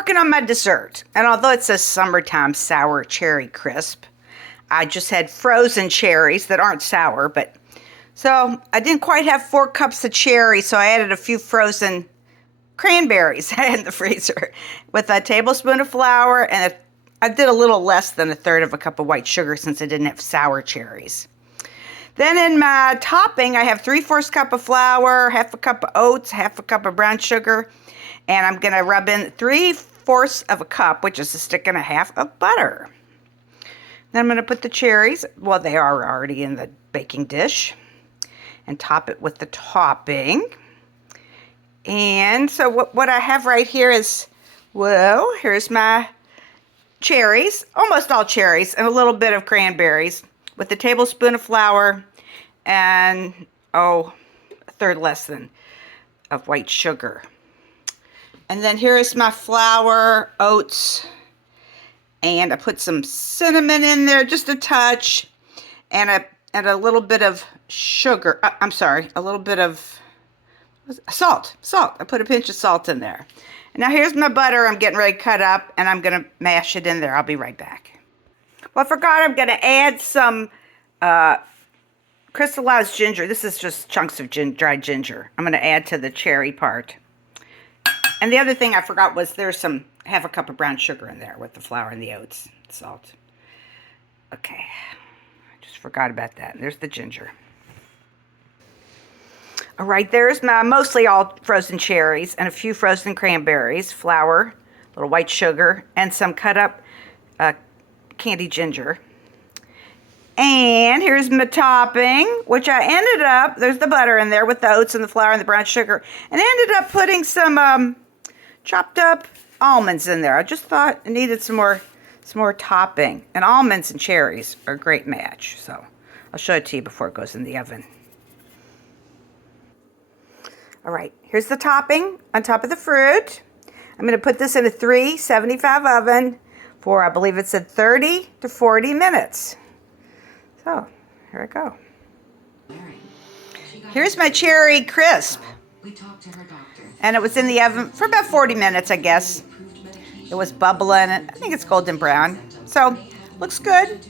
working on my dessert. And although it says summertime sour cherry crisp, I just had frozen cherries that aren't sour, but so I didn't quite have 4 cups of cherry, so I added a few frozen cranberries in the freezer with a tablespoon of flour, and I did a little less than 1/3 of a cup of white sugar since I didn't have sour cherries. Then in my topping, I have 3/4 cup of flour, 1/2 cup of oats, 1/2 cup of brown sugar, and I'm going to rub in 3/4 of a cup, which is a stick and a half of butter. Then I'm going to put the cherries, well, they are already in the baking dish, and top it with the topping. And so what I have right here is, well, here's my cherries, almost all cherries, and a little bit of cranberries with a tablespoon of flour and, 1/3 less than of white sugar. And then here is my flour, oats, and I put some cinnamon in there, just a touch, and a little bit of sugar. A little bit of salt. I put a pinch of salt in there. And now here's my butter I'm getting ready to cut up, and I'm going to mash it in there. I'll be right back. Well, I forgot I'm going to add some crystallized ginger. This is just chunks of dried ginger. I'm going to add to the cherry part. And the other thing I forgot was there's some 1/2 cup of brown sugar in there with the flour and the oats, salt. Okay, I just forgot about that. There's the ginger. All right, there's my mostly all frozen cherries and a few frozen cranberries, flour, a little white sugar, and some cut up candied ginger. And here's my topping, which I ended up, there's the butter in there with the oats and the flour and the brown sugar, and I ended up putting some chopped up almonds in there. I just thought it needed some more topping. And almonds and cherries are a great match. So I'll show it to you before it goes in the oven. All right, here's the topping on top of the fruit. I'm going to put this in a 375 oven for, I believe it's at 30 to 40 minutes. So here I go. Here's my cherry crisp. And it was in the oven for about 40 minutes, I guess. It was bubbling. I think it's golden brown. So, looks good.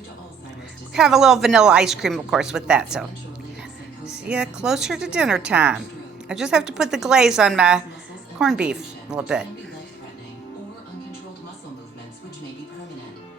Have a little vanilla ice cream, of course, with that. So, see ya closer to dinner time. I just have to put the glaze on my corned beef a little bit.